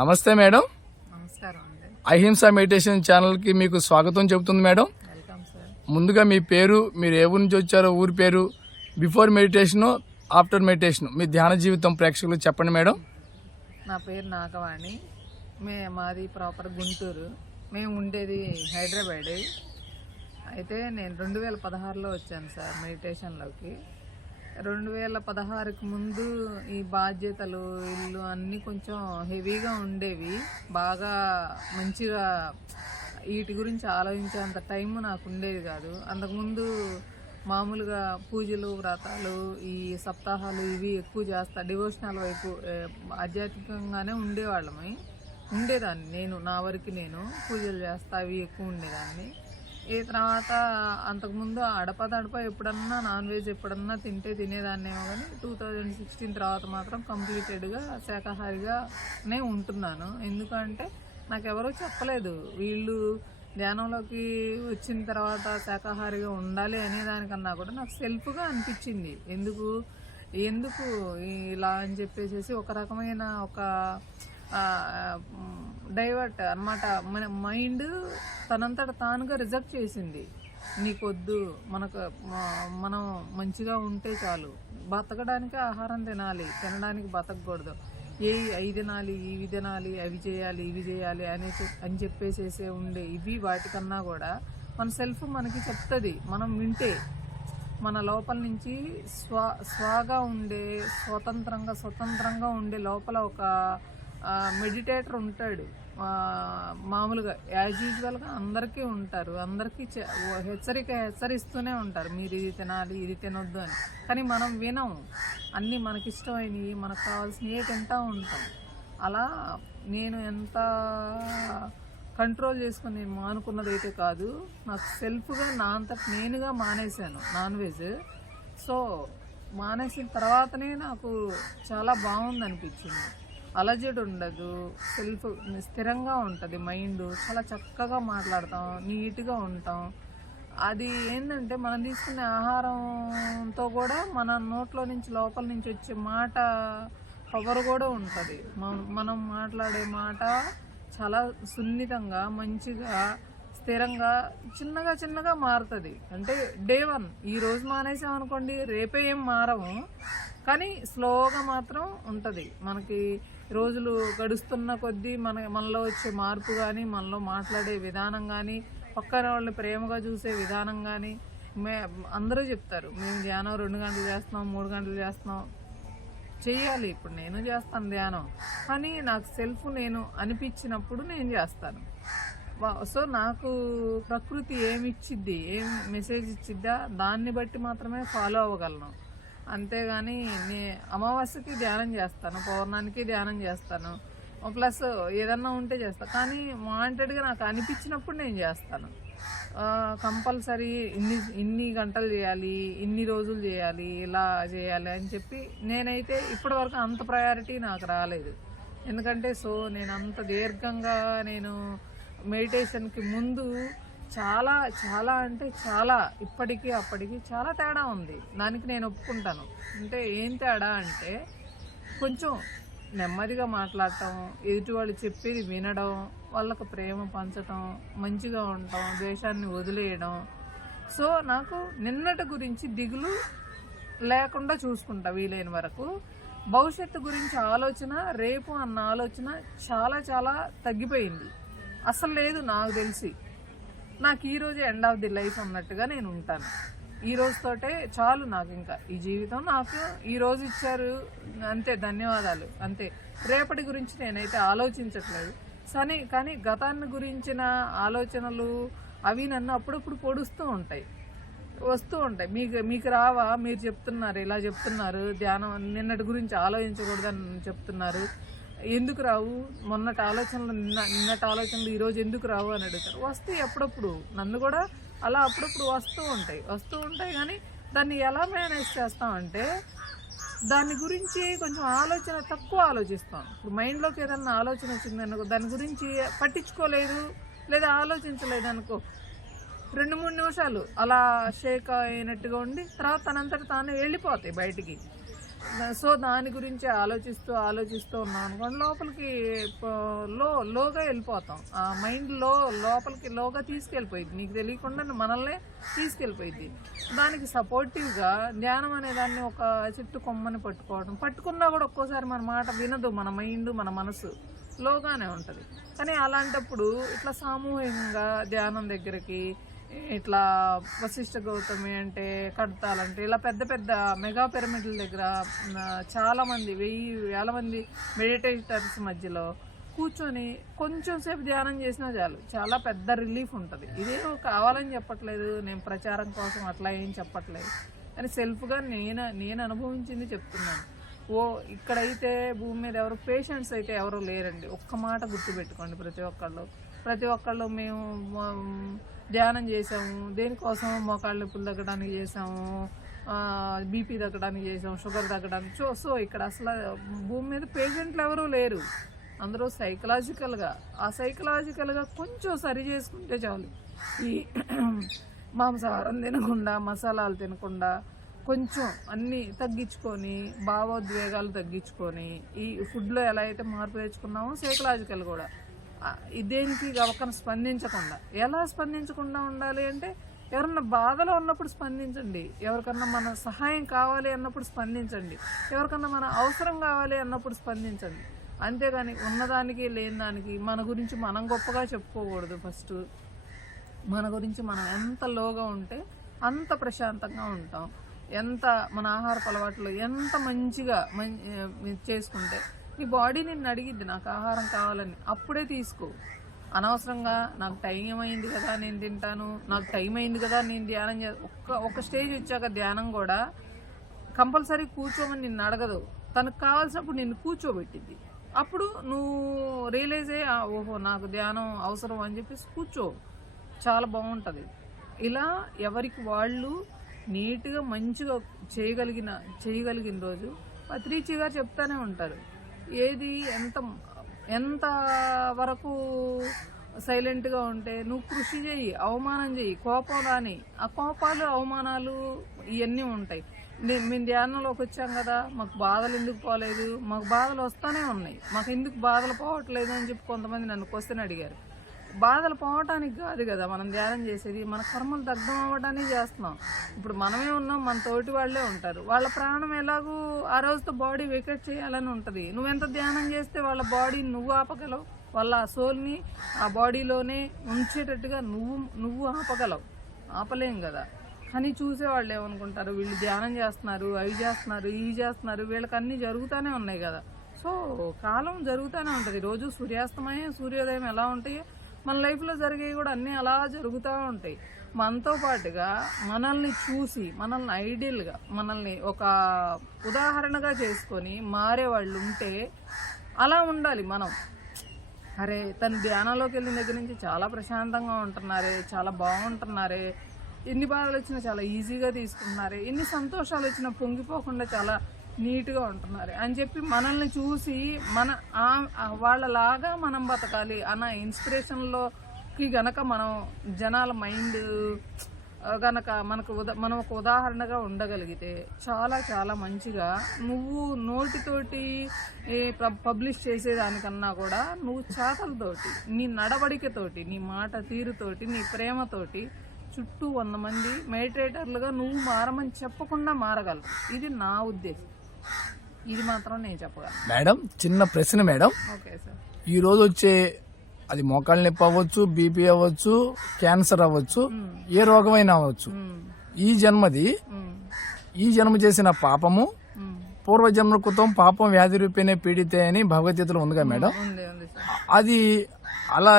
నమస్తే మేడం. నమస్కారం అండి. అహింస మెడిటేషన్ ఛానల్కి మీకు స్వాగతం చెబుతుంది మేడం. Welcome sir. ముందుగా మీ పేరు, మీరు ఏ ఊరు నుంచి వచ్చారో ఊరి పేరు, బిఫోర్ మెడిటేషన్, ఆఫ్టర్ మెడిటేషన్, మీ ధ్యాన జీవితం ప్రేక్షకులకు చెప్పండి మేడం. నా పేరు నాగవాణి. మాది ప్రాపర్ గుంటూరు. మేము ఉండేది హైదరాబాద్. అయితే నేను 2016లో వచ్చాను సార్ మెడిటేషన్లోకి. 2016కి ముందు ఈ బాధ్యతలు, ఇల్లు అన్నీ కొంచెం హెవీగా ఉండేవి. బాగా మంచిగా వీటి గురించి ఆలోచించేంత టైం నాకు ఉండేది కాదు. అంతకుముందు మామూలుగా పూజలు, వ్రతాలు, ఈ సప్తాహాలు ఇవి ఎక్కువ చేస్తా, డివోషనల్ వైపు ఆధ్యాత్మికంగానే ఉండేదాన్ని. నా వరకు నేను పూజలు చేస్తా, అవి ఎక్కువ ఉండేదాన్ని. ఈ తర్వాత అంతకుముందు అడపదడప ఎప్పుడన్నా నాన్ వెజ్ ఎప్పుడన్నా తినేదాన్నేమో, కానీ 2016 తర్వాత మాత్రం కంప్లీటెడ్గా శాకాహారిగానే ఉంటున్నాను. ఎందుకంటే నాకు ఎవరూ చెప్పలేదు. వీళ్ళు ధ్యానంలోకి వచ్చిన తర్వాత శాకాహారిగా ఉండాలి అనేదానికన్నా కూడా నాకు సెల్ఫ్గా అనిపించింది. ఎందుకు ఇలా అని చెప్పేసి ఒక రకమైన ఒక డైవర్ట్ అన్నమాట. మన మైండ్ తనంతట తానుగా రిజెక్ట్ చేసింది. నీకొద్దు, మనం మంచిగా ఉంటే చాలు, బతకడానికి ఆహారం తినడానికి బతకూడదు, అవి తినాలి, ఇవి తినాలి, అవి చేయాలి, ఇవి చేయాలి అని చెప్పేసేసే ఉండే ఇవి వాటికన్నా కూడా మన సెల్ఫ్ మనకి చెప్తుంది. మనం వింటే మన లోపల నుంచి స్వాగా ఉండే స్వతంత్రంగా ఉండే లోపల ఒక మెడిటేటర్ ఉంటాడు. మామూలుగా యాజ్ యూజువల్గా అందరికీ ఉంటారు. అందరికీ హెచ్చరిస్తూనే ఉంటారు, మీరు ఇది తినాలి, ఇది తినొద్దు అని. కానీ మనం వినం. అన్నీ మనకిష్టమైనవి, మనకు కావాల్సినవి తింటూ ఉంటాం. అలా నేను ఎంత కంట్రోల్ చేసుకుని నేను మానుకున్నదైతే కాదు, నాకు సెల్ఫ్గా నా అంతటి నేనుగా మానేశాను నాన్ వెజ్. సో మానేసిన తర్వాతనే నాకు చాలా బాగుంది అనిపించింది. అలజడి ఉండదు, సెల్ఫ్ స్థిరంగా ఉంటుంది, మైండ్ చాలా చక్కగా మాట్లాడతాం, నీట్గా ఉంటాం. అది ఏంటంటే మనం తీసుకునే ఆహారంతో కూడా మన నోట్లో నుంచి లోపల నుంచి వచ్చే మాట పవర్ కూడా ఉంటుంది. మనం మాట్లాడే మాట చాలా సున్నితంగా, మంచిగా, స్థిరంగా, చిన్నగా మారుతుంది. అంటే డే 1 ఈరోజు మానేసామనుకోండి, రేపే ఏం మారము, కానీ స్లోగా మాత్రం ఉంటుంది. మనకి రోజులు గడుస్తున్న కొద్దీ మనలో వచ్చే మార్పు కానీ, మనలో మాట్లాడే విధానం కానీ, పక్కన వాళ్ళని ప్రేమగా చూసే విధానం కానీ, అందరూ చెప్తారు మేము ధ్యానం 2 గంటలు చేస్తున్నాం, 3 గంటలు చేస్తున్నాం, చెయ్యాలి. ఇప్పుడు నేను చేస్తాను ధ్యానం, కానీ నాకు సెల్ఫ్ నేను అనిపించినప్పుడు నేను చేస్తాను. సో నాకు ప్రకృతి ఏమిచ్చిద్ది, ఏం మెసేజ్ ఇచ్చిద్దా దాన్ని బట్టి మాత్రమే ఫాలో అవ్వగలను. అంతేగాని అమావాస్యకి ధ్యానం చేస్తాను, పౌర్ణానికి ధ్యానం చేస్తాను, ప్లస్ ఏదన్నా ఉంటే చేస్తాను. కానీ వాంటెడ్గా నాకు అనిపించినప్పుడు నేను చేస్తాను. కంపల్సరీ ఇన్ని గంటలు చేయాలి, ఇన్ని రోజులు చేయాలి, ఇలా చేయాలి అని చెప్పి నేనైతే ఇప్పటివరకు అంత ప్రయారిటీ నాకు రాలేదు. ఎందుకంటే నేను అంత దీర్ఘంగా నేను మెడిటేషన్కి ముందు చాలా అంటే చాలా, ఇప్పటికీ అప్పటికి చాలా తేడా ఉంది. దానికి నేను ఒప్పుకుంటాను. అంటే ఏం తేడా అంటే, కొంచెం నెమ్మదిగా మాట్లాడటం, ఎదుటి వాళ్ళు చెప్పేది వినడం, వాళ్ళకు ప్రేమ పంచటం, మంచిగా ఉండటం, ద్వేషాన్ని వదిలేయడం. సో నాకు నిన్నటి గురించి దిగులు లేకుండా చూసుకుంటా వీలైన వరకు. భవిష్యత్తు గురించి ఆలోచన, రేపు అన్న ఆలోచన చాలా తగ్గిపోయింది. అసలు లేదు. నాకు తెలిసి నాకు ఈరోజు ఎండ్ ఆఫ్ ది లైఫ్ అన్నట్టుగా నేను ఉంటాను. ఈ రోజుతోటే చాలు నాకు, ఇంకా ఈ జీవితం నాకు ఈరోజు ఇచ్చారు అంతే, ధన్యవాదాలు అంతే. రేపటి గురించి నేనైతే ఆలోచించట్లేదు. కానీ గతాన్ని గురించిన ఆలోచనలు అవి నన్ను అప్పుడప్పుడు పొడుస్తూ ఉంటాయి, వస్తూ ఉంటాయి. మీకు రావా? మీరు చెప్తున్నారు, ఇలా చెప్తున్నారు, ధ్యానం నిన్నటి గురించి ఆలోచించకూడదని చెప్తున్నారు, ఎందుకు రావు? నిన్నటి ఆలోచనలు ఈరోజు ఎందుకు రావు అని అడుగుతారు. వస్తాయి అప్పుడప్పుడు, నన్ను కూడా అలా అప్పుడప్పుడు వస్తూ ఉంటాయి. కానీ దాన్ని ఎలా మేనేజ్ చేస్తామంటే, దాని గురించి కొంచెం తక్కువ ఆలోచిస్తాం. ఇప్పుడు మైండ్లోకి ఏదన్నా ఆలోచన వచ్చిందనుకో, దాని గురించి పట్టించుకోలేదు లేదా ఆలోచించలేదు అనుకో, 2-3 నిమిషాలు అలా షేక్ అయినట్టుగా ఉండి తర్వాత తనంతట తాను వెళ్ళిపోతాయి బయటికి. సో దాని గురించి ఆలోచిస్తూ ఉన్నాం అనుకోండి, లోపలికి లోగా వెళ్ళిపోతాం. ఆ మైండ్ లోపలికి తీసుకెళ్ళిపోయింది, నీకు తెలియకుండా మనల్ని తీసుకెళ్ళిపోయింది. దానికి సపోర్టివ్గా ధ్యానం అనే దాన్ని ఒక చెట్టు కొమ్మని పట్టుకున్నా కూడా ఒక్కోసారి మన మాట వినదు, మన మైండ్ మన మనసు లోగానే ఉంటుంది. కానీ అలాంటప్పుడు ఇట్లా సామూహికంగా ధ్యానం దగ్గరికి ఇట్లా వశిష్ఠ గౌతమి అంటే కడతాలంటే ఇలా పెద్ద పెద్ద మెగా పిరమిడ్ల దగ్గర చాలా మంది 1000 మంది మెడిటేటర్స్ మధ్యలో కూర్చొని కొంచెం సేపు ధ్యానం చేసినా చాలు, చాలా పెద్ద రిలీఫ్ ఉంటుంది. ఇదేమో కావాలని చెప్పట్లేదు, నేను ప్రచారం కోసం అట్లా ఏం చెప్పట్లేదు, కానీ సెల్ఫ్గా నేను అనుభవించింది చెప్తున్నాను. ఇక్కడైతే భూమి మీద ఎవరు పేషెంట్స్ అయితే ఎవరు లేరండి. ఒక్క మాట గుర్తుపెట్టుకోండి, ప్రతి ఒక్కళ్ళు మేము ధ్యానం చేసాము, దేనికోసం మోకాళ్ళ నొప్పులు తగ్గడానికి చేసాము, బీపీ తగ్గడానికి చేసాము, షుగర్ తగ్గడానికి. సో ఇక్కడ అసలు భూమి మీద పేషెంట్లు ఎవరూ లేరు, అందరూ సైకలాజికల్గా కొంచెం సరి చేసుకుంటే చాలు. ఈ మాంసాహారం తినకుండా, మసాలాలు తినకుండా కొంచెం అన్నీ తగ్గించుకొని, భావోద్వేగాలు తగ్గించుకొని, ఈ ఫుడ్లో ఎలా అయితే మార్పు తెచ్చుకున్నామో సైకలాజికల్ కూడా దేనికి గవకన స్పందించకుండా. ఎలా స్పందించకుండా ఉండాలి అంటే, ఎవరన్నా బాధలో ఉన్నప్పుడు స్పందించండి, ఎవరికన్నా మన సహాయం కావాలి అన్నప్పుడు స్పందించండి, ఎవరికన్నా మన అవసరం కావాలి అన్నప్పుడు స్పందించండి. అంతేగాని ఉన్నదానికి లేని దానికి మన గురించి మనం గొప్పగా చెప్పుకోకూడదు. ఫస్ట్ మన గురించి మనం ఎంత లోగా ఉంటే అంత ప్రశాంతంగా ఉంటాం. ఎంత మన ఆహారపు అలవాట్లు ఎంత మంచిగా చేసుకుంటే నీ బాడీ నిన్ను అడిగిద్ది నాకు ఆహారం కావాలని, అప్పుడే తీసుకో. అనవసరంగా నాకు టైం అయింది కదా నేను తింటాను, నాకు టైం అయింది కదా నేను ధ్యానం ఒక స్టేజ్ వచ్చాక ధ్యానం కూడా కంపల్సరీ కూర్చోమని నిన్ను అడగదు, తనకు కావాల్సినప్పుడు నిన్ను కూర్చోబెట్టింది. అప్పుడు నువ్వు రియలైజ్ అయ్యి ఓహో నాకు ధ్యానం అవసరం అని చెప్పేసి కూర్చో, చాలా బాగుంటుంది. ఇలా ఎవరికి వాళ్ళు నీట్గా మంచిగా చేయగలిగిన రోజు పత్రిచి గారు చెప్తానే ఉంటారు, ఏది ఎంత వరకు సైలెంట్గా ఉంటే నువ్వు కృషి చేయి, అవమానం చేయి, కోపం రాని. ఆ కోపాలు అవమానాలు ఇవన్నీ ఉంటాయి. మేము ధ్యానంలోకి వచ్చాం కదా, మాకు బాధలు ఎందుకు పోలేదు, మాకు బాధలు వస్తూనే ఉన్నాయి, మాకు ఎందుకు బాధలు పోవట్లేదు అని చెప్పి కొంతమంది నన్ను క్వశ్చన్ అడిగారు. బాధలు పోవటానికి కాదు కదా మనం ధ్యానం చేసేది, మన కర్మలు దగ్ధం అవ్వడానికి చేస్తున్నాం. ఇప్పుడు మనమే ఉన్నాం, మన తోటి వాళ్ళే ఉంటారు, వాళ్ళ ప్రాణం ఎలాగూ ఆ రోజుతో బాడీ వెకేట్ చేయాలని ఉంటుంది. నువ్వెంత ధ్యానం చేస్తే వాళ్ళ బాడీని నువ్వు ఆపగలవు, వాళ్ళ సోల్ని ఆ బాడీలోనే ఉంచేటట్టుగా నువ్వు ఆపలేం కదా. కానీ చూసేవాళ్ళు ఏమనుకుంటారు, వీళ్ళు ధ్యానం చేస్తున్నారు, అవి చేస్తున్నారు, ఇవి చేస్తున్నారు, వీళ్ళకి అన్నీ జరుగుతూనే ఉన్నాయి కదా. సో కాలం జరుగుతూనే ఉంటుంది, రోజు సూర్యాస్తమయం సూర్యోదయం ఎలా ఉంటాయో మన లైఫ్లో జరిగేవి కూడా అన్నీ అలా జరుగుతూ ఉంటాయి. మనతో పాటుగా మనల్ని చూసి, మనల్ని ఐడియల్గా, మనల్ని ఒక ఉదాహరణగా చేసుకొని మారేవాళ్ళు ఉంటే అలా ఉండాలి మనం. అరే తను ధ్యానంలోకి వెళ్ళిన దగ్గర నుంచి చాలా ప్రశాంతంగా ఉంటున్నారే, చాలా బాగుంటున్నారే, ఎన్ని బాధలు వచ్చినా చాలా ఈజీగా తీసుకుంటున్నారే, ఎన్ని సంతోషాలు వచ్చినా పొంగిపోకుండా చాలా నీట్గా ఉంటున్నారు అని చెప్పి మనల్ని చూసి వాళ్ళలాగా మనం బతకాలి అన్న ఇన్స్పిరేషన్లోకి గనక మనం జనాల మైండ్ గనక మనం ఒక ఉదాహరణగా ఉండగలిగితే చాలా చాలా మంచిగా, నువ్వు నోటితోటి పబ్లిష్ చేసేదానికన్నా కూడా నువ్వు చేతలతోటి, నీ నడవడికతోటి, నీ మాట తీరుతోటి, నీ ప్రేమతోటి చుట్టూ 100 మంది మెడిటేటర్లుగా నువ్వు మారమని చెప్పకుండా మారగలవు. ఇది నా ఉద్దేశం, ఇది మాత్రం నేను చెప్పగలను. మేడం చిన్న ప్రశ్న మేడం, ఓకే సార్. ఈ రోజు వచ్చే అది మోకాళ్ళ నొప్పి అవ్వచ్చు, బీపీ అవ్వచ్చు, క్యాన్సర్ అవ్వచ్చు, ఏ రోగమైనా అవ్వచ్చు, ఈ జన్మ చేసిన పాపము పూర్వజన్మ కృతం పాపం వ్యాధి రూపేనే పీడితే అని భగవద్గీతలో ఉందిగా మేడం. అది అలా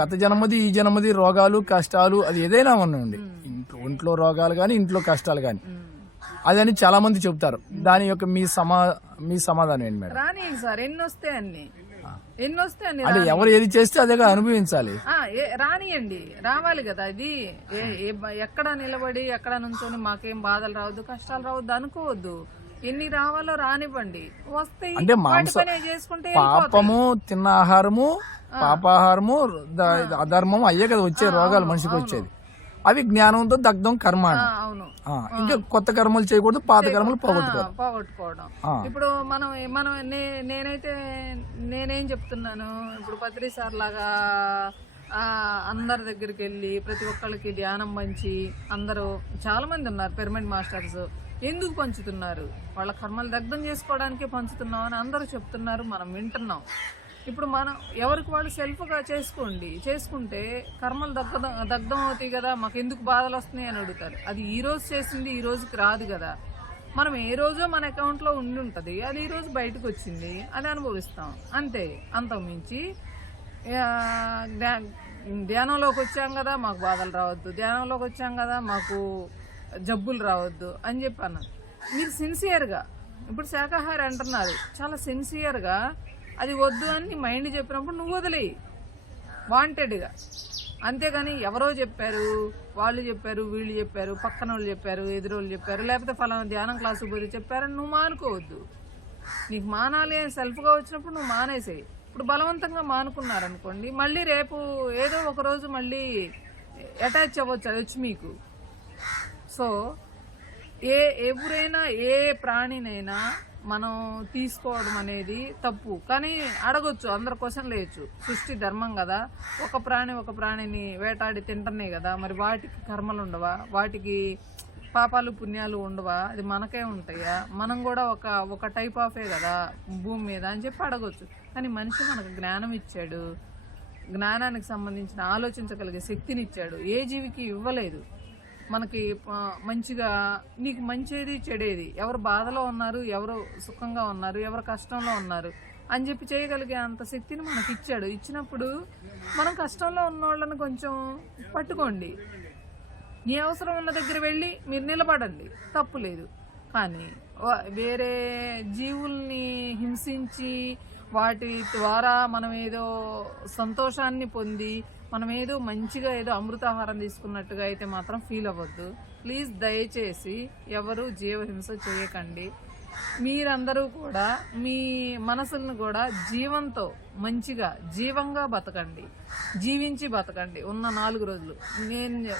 గత జన్మది ఈ జన్మది రోగాలు కష్టాలు అది ఏదైనా ఉండండి, ఒంట్లో రోగాలు కానీ ఇంట్లో కష్టాలు కానీ అదని చాలా మంది చెప్తారు. దాని యొక్క మీ సమాధానం ఏంటి మేడం? రాని సార్, ఎన్ని వస్తే అన్ని అంటే ఎవరు ఏది చేస్తే అదేగా అనుభవించాలి. రానియండి, రావాలి కదా. ఇది ఎక్కడ నిలబడి ఎక్కడ నుంచొని మాకేం బాధలు రావద్దు, కష్టాలు రావద్దు అనుకోవద్దు. ఎన్ని రావాలో రానివ్వండి, వస్తాయి. అంటే చేసుకుంటే పాపము, తిన్న ఆహారము, పాపాహారము, అధర్మము అయ్యే కదా వచ్చే రోగాలు మనిషికి వచ్చేది. అవి జ్ఞానంతో దగ్ధం కర్మ అని. అవును. ఇంకా కొత్త కర్మలు చేయకూడదు, పాత కర్మలు పోగొట్టుకోవాలి. పోగొట్టుకోవడం. ఇప్పుడు మనం నేనైతే నేనేం చెప్తున్నాను, ఇప్పుడు పత్రి సార్ లాగా అందరి దగ్గరికి వెళ్ళి ప్రతి ఒక్కళ్ళకి ధ్యానం పంచి, అందరూ చాలా మంది ఉన్నారు పిరమిడ్ మాస్టర్స్, ఎందుకు పంచుతున్నారు? వాళ్ళ కర్మలు దగ్ధం చేసుకోవడానికి పంచుతున్నాం అని అందరూ చెప్తున్నారు, మనం వింటున్నాం. ఇప్పుడు మనం ఎవరికి వాళ్ళు సెల్ఫ్గా చేసుకుంటే కర్మలు దగ్ధం అవుతాయి కదా, మాకు ఎందుకు బాధలు వస్తున్నాయి అని అడుగుతారు. అది ఈ రోజు చేసింది ఈ రోజుకి రాదు కదా. మనం ఏ రోజో మన అకౌంట్లో ఉండి ఉంటుంది, అది ఈ రోజు బయటకు వచ్చింది, అది అనుభవిస్తాం అంతే. అంతకుమించి ధ్యానంలోకి వచ్చాం కదా మాకు బాధలు రావద్దు, ధ్యానంలోకి వచ్చాం కదా మాకు జబ్బులు రావద్దు అని చెప్పి అన్నారు. మీరు సిన్సియర్గా ఇప్పుడు శాకాహారి అంటున్నారు, చాలా సిన్సియర్గా అది వద్దు అని నీ మైండ్ చెప్పినప్పుడు నువ్వు వదిలేయి వాంటెడ్గా. అంతేగాని ఎవరో చెప్పారు, వాళ్ళు చెప్పారు, వీళ్ళు చెప్పారు, పక్కన వాళ్ళు చెప్పారు, ఎదురోళ్ళు చెప్పారు, లేకపోతే ఫలానా ధ్యానం క్లాసుకు పోతే చెప్పారని నువ్వు మానుకోవద్దు. నీకు మానాలి అని సెల్ఫ్గా వచ్చినప్పుడు నువ్వు మానేసేయి. ఇప్పుడు బలవంతంగా మానుకున్నారనుకోండి, మళ్ళీ రేపు ఏదో ఒక రోజు మళ్ళీ అటాచ్ అవ్వచ్చు, అది వచ్చి మీకు. సో ఎవరైనా ఏ ప్రాణినైనా మనం తీసుకోవడం అనేది తప్పు, కానీ అడగొచ్చు, అందరి క్వశ్చన్ లేయచ్చు. సృష్టి ధర్మం కదా, ఒక ప్రాణిని వేటాడి తింటనే కదా, మరి వాటికి కర్మలు ఉండవా, వాటికి పాపాలు పుణ్యాలు ఉండవా, అది మనకే ఉంటాయా, మనం కూడా ఒక టైప్ ఆఫే కదా భూమి మీద అని చెప్పి అడగొచ్చు. కానీ మనిషి మనకు జ్ఞానం ఇచ్చాడు, జ్ఞానానికి సంబంధించిన ఆలోచించగలిగే శక్తిని ఇచ్చాడు, ఏ జీవికి ఇవ్వలేదు. మనకి మంచిగా నీకు మంచిది చెడేది, ఎవరు బాధలో ఉన్నారు, ఎవరు సుఖంగా ఉన్నారు, ఎవరు కష్టంలో ఉన్నారు అని చెప్పి చేయగలిగే అంత శక్తిని మనకి ఇచ్చాడు. ఇచ్చినప్పుడు మనం కష్టంలో ఉన్న వాళ్ళని కొంచెం పట్టుకోండి, నీ అవసరం ఉన్న దగ్గర వెళ్ళి మీరు నిలబడండి, తప్పు లేదు. కానీ వేరే జీవుల్ని హింసించి వాటి ద్వారా మనం ఏదో సంతోషాన్ని పొంది మనం ఏదో మంచిగా ఏదో అమృతాహారం తీసుకున్నట్టుగా అయితే మాత్రం ఫీల్ అవ్వద్దు. ప్లీజ్ దయచేసి ఎవరు జీవహింస చేయకండి. మీరందరూ కూడా మీ మనసులను కూడా జీవంతో మంచిగా జీవంగా బతకండి, జీవించి బతకండి. ఉన్న 4 రోజులు నేను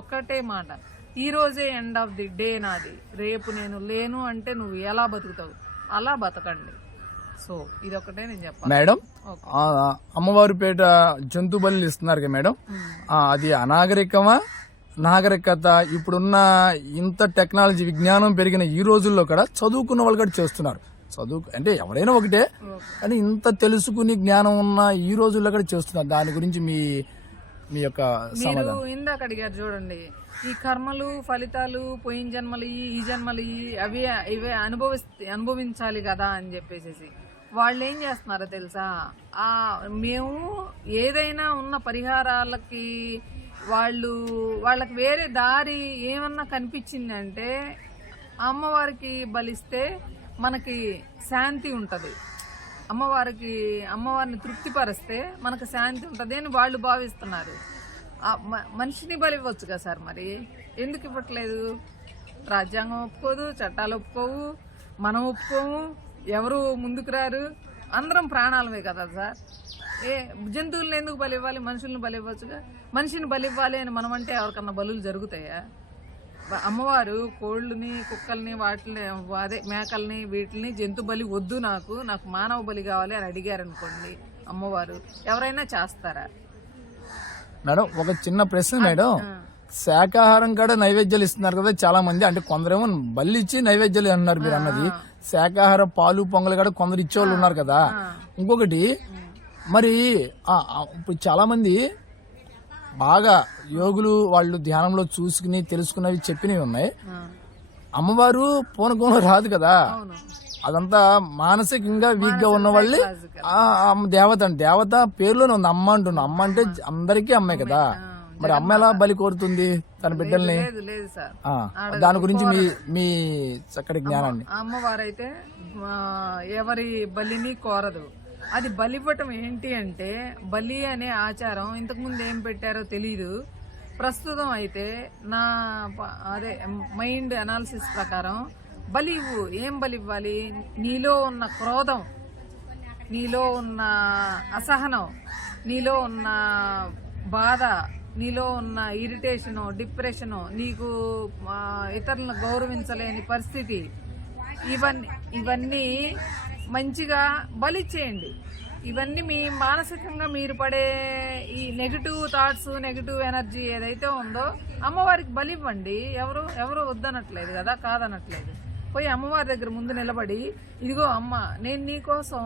ఒక్కటే మాట, ఈ రోజే ఎండ్ ఆఫ్ ది డే నాది, రేపు నేను లేను అంటే నువ్వు ఎలా బతుకుతావు, అలా బతకండి. సో ఇదొకటే నేను చెప్పాను. మేడం, అమ్మవారి పేట జంతు బలి ఇస్తున్నారు కదా మేడం, అది అనాగరికమా నాగరికత? ఇప్పుడున్న ఇంత టెక్నాలజీ విజ్ఞానం పెరిగిన ఈ రోజుల్లో కూడా చదువుకున్న వాళ్ళు కూడా చేస్తున్నారు. అంటే ఎవరైనా ఒకటే, కానీ ఇంత తెలుసుకుని జ్ఞానం ఉన్న ఈ రోజుల్లో కూడా చేస్తున్నారు. దాని గురించి మీ యొక్క సమాధానం. మీరు ఇందాక అడిగారు చూడండి, ఈ కర్మలు ఫలితాలు పోయిన జన్మలు ఈ జన్మలు ఇవే అనుభవించాలి కదా అని చెప్పేసి వాళ్ళు ఏం చేస్తున్నారో తెలుసా, మేము ఏదైనా ఉన్న పరిహారాలకి వాళ్ళకి వేరే దారి ఏమన్నా కనిపించిందంటే అమ్మవారికి బలిస్తే మనకి శాంతి ఉంటుంది, అమ్మవారిని తృప్తిపరిస్తే మనకు శాంతి ఉంటుంది అని వాళ్ళు భావిస్తున్నారు. మనిషిని బలి ఇవ్వచ్చు కదా సార్, మరి ఎందుకు ఇవ్వట్లేదు? రాజ్యాంగం ఒప్పుకోదు, చట్టాలు ఒప్పుకోవు, మనం ఒప్పుకోము, ఎవరు ముందుకు రారు, అందరం ప్రాణాలమే కదా సార్. జంతువులను ఎందుకు బలి ఇవ్వాలి, మనుషులను బలి ఇవ్వచ్చుగా. మనిషిని బలి ఇవ్వాలి అని మనం అంటే ఎవరికన్నా బలులు జరుగుతాయా? అమ్మవారు కోళ్ళని కుక్కల్ని వాటిని మేకల్ని వీటిని జంతు బలి వద్దు, నాకు మానవ బలి కావాలి అని అడిగారనుకోండి అమ్మవారు, ఎవరైనా చేస్తారా? మేడం ఒక చిన్న ప్రశ్న మేడం, శాకాహారం కూడా నైవేద్యాలు ఇస్తున్నారు కదా చాలా మంది, అంటే కొందరేమో బల్లి ఇచ్చి నైవేద్యాలు అన్నారు మీరు అన్నది, శాకాహార పాలు పొంగలు కూడా కొందరు ఇచ్చేవాళ్ళు ఉన్నారు కదా. ఇంకొకటి మరి ఇప్పుడు చాలా మంది బాగా యోగులు వాళ్ళు ధ్యానంలో చూసుకుని తెలుసుకున్నవి చెప్పినవి ఉన్నాయి, అమ్మవారు పూనకంలో రాదు కదా, అదంతా మానసికంగా వీక్ గా ఉన్న వాళ్ళే దేవత పేరులోనే ఉంది, అమ్మ అంటున్నా. అమ్మ అంటే అందరికీ అమ్మే కదా, మరి అమ్మ ఎలా బలి కోరుతుంది తన బిడ్డల్ని? దాని గురించి మీ చక్కటి జ్ఞానాన్ని. అమ్మవారైతే ఎవరి బలిని కోరదు. అది బలి ఇవ్వటం ఏంటి అంటే, బలి అనే ఆచారం ఇంతకుముందు ఏం పెట్టారో తెలియదు, ప్రస్తుతం అయితే మైండ్ అనాలిసిస్ ప్రకారం బలి ఇవ్వు. ఏం బలి ఇవ్వాలి? నీలో ఉన్న క్రోధం, నీలో ఉన్న అసహనం, నీలో ఉన్న బాధ, నీలో ఉన్న ఇరిటేషను, డిప్రెషను, నీకు ఇతరులను గౌరవించలేని పరిస్థితి, ఇవన్నీ మంచిగా బలిచ్చేయండి. ఇవన్నీ మీ మానసికంగా మీరు పడే ఈ నెగిటివ్ థాట్స్, నెగిటివ్ ఎనర్జీ ఏదైతే ఉందో అమ్మవారికి బలివ్వండి. ఎవరు వద్దనట్లేదు కదా, కాదనట్లేదు. పోయి అమ్మవారి దగ్గర ముందు నిలబడి, ఇదిగో అమ్మ, నేను నీకోసం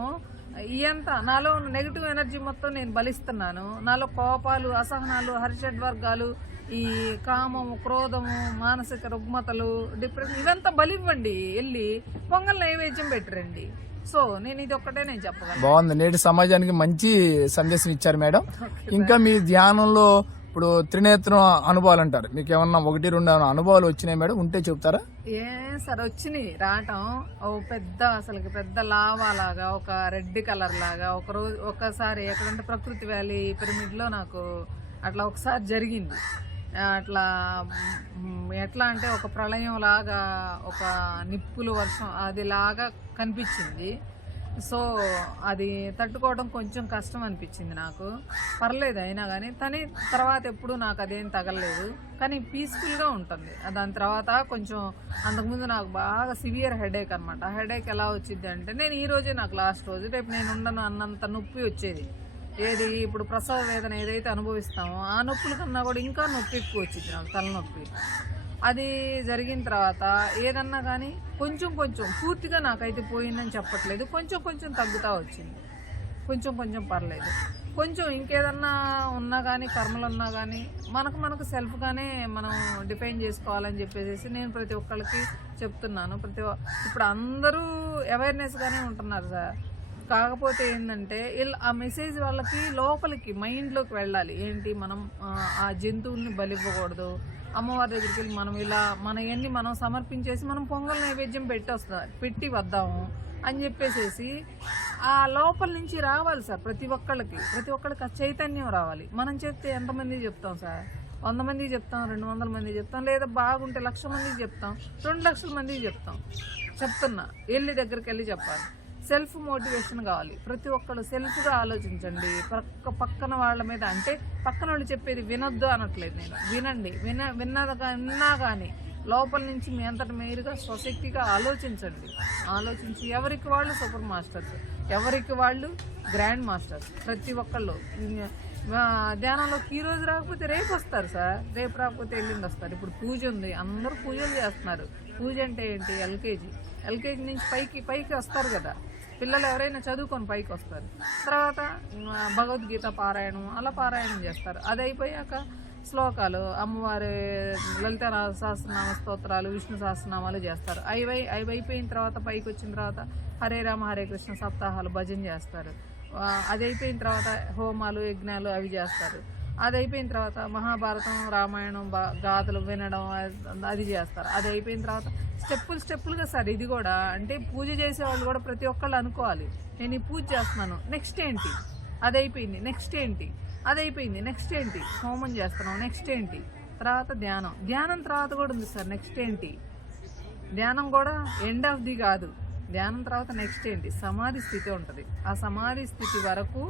ఇయంతా నాలో ఉన్న నెగిటివ్ ఎనర్జీ మొత్తం నేను బలిస్తున్నాను. నాలో కోపాలు, అసహనాలు, హర్షడ్వర్గాలు, ఈ కామము, క్రోధము, మానసిక రుగ్మతలు, డిప్రెషన్, ఇవంతా బలివ్వండి. వెళ్ళి పొంగల్ నైవేద్యం పెట్టరండి. సో నేను ఇది ఒక్కటే నేను చెప్పగలను. బాగుంది. నేటి సమాజానికి మంచి సందేశం ఇచ్చారు మేడం. ఇంకా మీ ధ్యానంలో ఇప్పుడు త్రినేత్రం అనుభవాలు అంటారు, మీకు ఏమన్నా 1-2 అనుభవాలు వచ్చినాయి మేడం? ఉంటే చెప్తారా? సార్ వచ్చినాయి రావటం. అసలు పెద్ద లావా లాగా, ఒక రెడ్ కలర్ లాగా ఒకసారి ఎక్కడంటే ప్రకృతి వ్యాలీ పిరమిడ్ లో నాకు అట్లా ఒకసారి జరిగింది. అట్లా ఎట్లా అంటే ఒక ప్రళయం లాగా, ఒక నిప్పులు వర్షం అది లాగా కనిపించింది. సో అది తట్టుకోవడం కొంచెం కష్టం అనిపించింది నాకు. పర్లేదు అయినా కానీ, తర్వాత ఎప్పుడు నాకు అదేం తగలలేదు, కానీ పీస్ఫుల్గా ఉంటుంది. దాని తర్వాత కొంచెం అంతకుముందు నాకు బాగా సివియర్ హెడేక్ అనమాట. హెడేక్ ఎలా వచ్చింది అంటే, నేను ఈ రోజే నాకు లాస్ట్ రోజు, రేపు నేను ఉండను అన్నంత నొప్పి వచ్చేది. ఇప్పుడు ప్రసవ వేదన ఏదైతే అనుభవిస్తామో ఆ నొప్పుల కన్నా కూడా ఇంకా నొప్పి ఎక్కువ వచ్చింది నాకు, తలనొప్పి. అది జరిగిన తర్వాత ఏదన్నా కానీ కొంచెం పూర్తిగా నాకైతే పోయిందని చెప్పట్లేదు, కొంచెం తగ్గుతూ వచ్చింది, కొంచెం పర్లేదు. కొంచెం ఇంకేదన్నా ఉన్నా కానీ, కర్మలు ఉన్నా కానీ మనకు సెల్ఫ్గానే మనం డిఫైన్ చేసుకోవాలని చెప్పేసి నేను ప్రతి ఒక్కళ్ళకి చెప్తున్నాను. ఇప్పుడు అందరూ అవేర్నెస్గానే ఉంటున్నారు సార్. కాకపోతే ఏంటంటే ఆ మెసేజ్ వాళ్ళకి లోపలికి మైండ్లోకి వెళ్ళాలి. ఏంటి, మనం ఆ జంతువుల్ని బలివ్వకూడదు, అమ్మవారి దగ్గరికి వెళ్ళి మనం ఇలా మనవన్నీ మనం సమర్పించేసి మనం పొంగల్ నైవేద్యం పెట్టి వద్దాము అని చెప్పేసేసి ఆ లోపల నుంచి రావాలి సార్. ప్రతి ఒక్కళ్ళకి ఆ చైతన్యం రావాలి. మనం చెప్తే ఎంతమందికి చెప్తాం సార్? 100 మందికి చెప్తాం, 200 మందికి చెప్తాం, లేదా బాగుంటే 1,00,000 మందికి చెప్తాం, 2 లక్షల మందికి చెప్తున్నా. దగ్గరికి వెళ్ళి చెప్పాలి. సెల్ఫ్ మోటివేషన్ కావాలి. ప్రతి ఒక్కళ్ళు సెల్ఫ్గా ఆలోచించండి. పక్కన వాళ్ళ మీద, అంటే పక్కన వాళ్ళు చెప్పేది వినొద్దు అనట్లేదు నేను, వినండి. విన్నా కానీ లోపల నుంచి మీ అంతటి మీరుగా స్వశక్తిగా ఆలోచించి ఎవరికి వాళ్ళు సూపర్ మాస్టర్స్, ఎవరికి వాళ్ళు గ్రాండ్ మాస్టర్స్. ప్రతి ఒక్కళ్ళు ధ్యానంలోకి ఈ రోజు రాకపోతే రేపు వస్తారు సార్, రేపు రాకపోతే ఎల్లుండి వస్తారు. ఇప్పుడు పూజ ఉంది, అందరూ పూజలు చేస్తున్నారు. పూజ అంటే ఏంటి? ఎల్కేజీ నుంచి పైకి వస్తారు కదా పిల్లలు, ఎవరైనా చదువుకొని పైకి వస్తారు. తర్వాత భగవద్గీత పారాయణం, అలా పారాయణం చేస్తారు. అది అయిపోయాక శ్లోకాలు, అమ్మవారి లలిత సహస్రనామ స్తోత్రాలు, విష్ణు సహస్రనామాలు చేస్తారు. అవి అయిపోయిన తర్వాత పైకి వచ్చిన తర్వాత హరే రామ హరే కృష్ణ సప్తాహాలు, భజన చేస్తారు. అది అయిపోయిన తర్వాత హోమాలు, యజ్ఞాలు అవి చేస్తారు. అది అయిపోయిన తర్వాత మహాభారతం, రామాయణం గాథలు వినడం అది చేస్తారు. అది అయిపోయిన తర్వాత స్టెప్పులుగా సార్ ఇది కూడా. అంటే పూజ చేసేవాళ్ళు కూడా ప్రతి ఒక్కళ్ళు అనుకోవాలి, నేను ఈ పూజ చేస్తున్నాను, నెక్స్ట్ ఏంటి? అది అయిపోయింది, నెక్స్ట్ ఏంటి? అది అయిపోయింది, నెక్స్ట్ ఏంటి? హోమం చేస్తున్నాం, నెక్స్ట్ ఏంటి? తర్వాత ధ్యానం తర్వాత కూడా ఉంది సార్, నెక్స్ట్ ఏంటి? ధ్యానం కూడా ఎండ్ ఆఫ్ ది కాదు. ధ్యానం తర్వాత నెక్స్ట్ ఏంటి? సమాధి స్థితి ఉంటుంది. ఆ సమాధి స్థితి వరకు